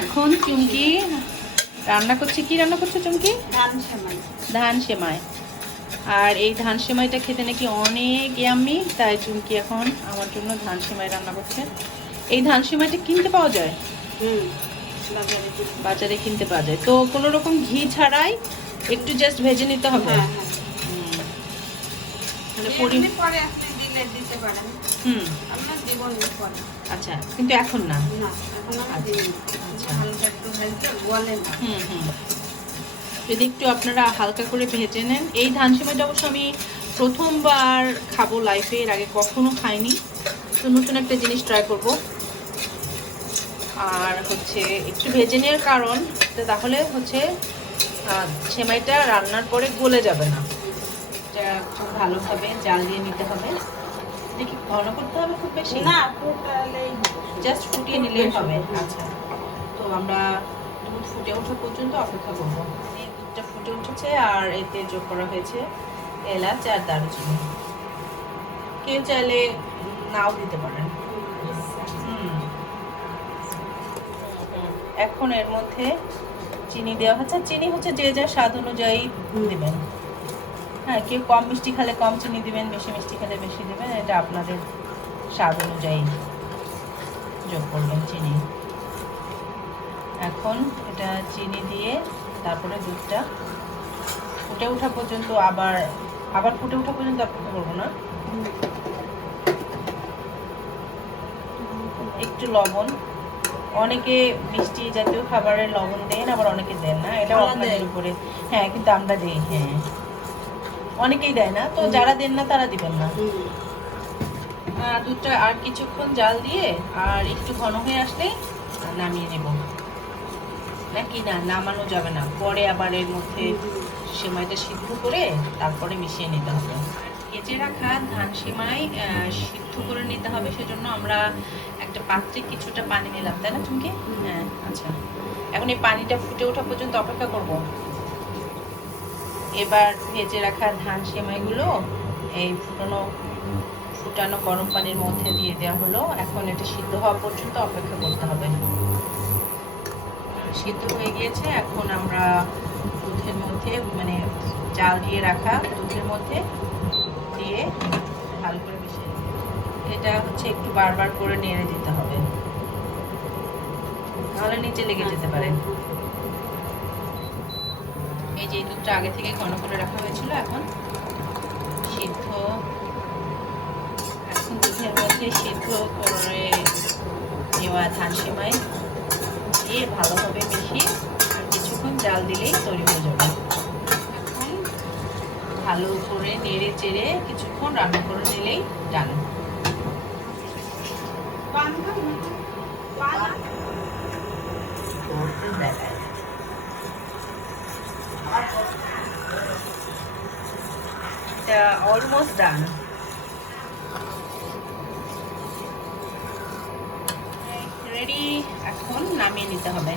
এখন চুমকি রান্না করছে কি রান্না করছে চুমকি? ধান সেমাই। ধান সেমাই। আর এই ধান সেমাইটা খেতে নাকি অনেক ইয়াম্মি তাই চুমকি এখন আমার জন্য ধান সেমাই রান্না করছে। এই ধান সেমাইটা কিনতে পাওয়া যায়? হুম বাজারে কিনতে পাওয়া যায়। তো কোনো রকম ঘি ছাড়াই একটু জাস্ট ভেজে নিতে হবে? হ্যাঁ হ্যাঁ। দিতে পারেন। হুম। জীবন পরে। আচ্ছা কিন্তু এখন না? না এখন আচ্ছা, আচ্ছা। হালকা একটু না। হুম হুম। যদি একটু আপনারা হালকা করে ভেজে নেন এই ধান সেমাইটা অবশ্য আমি প্রথমবার খাব লাইফে এর আগে কখনো খাইনি। তো নতুন একটা জিনিস ট্রাই করব। আর হচ্ছে একটু ভেজে নেওয়ার কারণ তাহলে হচ্ছে সেমাইটা রান্নার পরে গলে যাবে না। এটা খুব ভালোভাবে জাল দিয়ে নিতে হবে। দেখি ঘন করতে হবে খুব বেশি? না ফুটালেই জাস্ট ফুটিয়ে নিলেই হবে। আচ্ছা। তো আমরা দুধ ফুটে ওঠা পর্যন্ত অপেক্ষা করব। এই দুধটা ফুটে উঠেছে আর এতে যোগ করা হয়েছে এলাচ আর দারুচিনি। কেউ চাইলে নাও দিতে পারেন। হুম। এখন এর মধ্যে চিনি দেওয়া হচ্ছে। চিনি হচ্ছে যে যার স্বাদ অনুযায়ী দিবেন। হ্যাঁ কেউ কম মিষ্টি খেলে কম চিনি দিবেন বেশি মিষ্টি খেলে বেশি দিবেন এটা আপনাদের স্বাদ অনুযায়ী যোগ করবেন চিনি। এখন এটা চিনি দিয়ে তারপরে দুধটা ফুটে ওঠা পর্যন্ত আবার আবার ফুটে ওঠা পর্যন্ত অপেক্ষা করব না। একটু লবণ। অনেকে মিষ্টি জাতীয় খাবারে লবণ দেন আবার অনেকে দেন না। এটা আপনাদের উপরে হ্যাঁ কিন্তু আমরা দিই হ্যাঁ। অনেকেই দেয় না। তো যারা দেন না তারা দিবেন না। দুধটা আর কিছুক্ষণ জাল দিয়ে আর একটু ঘন হয়ে আসলেই নামিয়ে নেব। নাকি? না নামানো যাবে না। পরে আবার এর মধ্যে সেমাইটা সিদ্ধ করে তারপরে মিশিয়ে নিতে হবে। কেচে রাখা ধান সেমাই সিদ্ধ করে নিতে হবে। সেজন্য আমরা একটা পাত্রে কিছুটা পানি নিলাম। তাই না তুমি হ্যাঁ আচ্ছা। এখন এই পানিটা ফুটে ওঠা পর্যন্ত অপেক্ষা করব। এবার ভেজে রাখা ধান সেমাইগুলো এই ফুটানো ফুটানো গরম পানির মধ্যে দিয়ে দেওয়া হলো। এখন এটা সিদ্ধ হওয়া পর্যন্ত অপেক্ষা করতে হবে। সিদ্ধ হয়ে গিয়েছে। এখন আমরা দুধের মধ্যে মানে চাল দিয়ে রাখা দুধের মধ্যে দিয়ে ভালো করে মিশিয়ে এটা হচ্ছে একটু বারবার করে নেড়ে দিতে হবে। নাহলে নিচে লেগে যেতে পারে। এই যে দুধটা আগে থেকে ঘন করে রাখা হয়েছিল, এখন সিদ্ধ, এখন দুধের মধ্যে সিদ্ধ করে নেওয়া ধান সেমাই দিয়ে ভালোভাবে মিশিয়ে আর কিছুক্ষণ জাল দিলেই তৈরি হয়ে যাবে। এখন ভালো করে নেড়ে চেড়ে কিছুক্ষণ রান্না করে নিলেই ডান পান খান না? পান? করতে দেখায় এটা অলমোস্ট ডান রেডি এখন নামিয়ে নিতে হবে।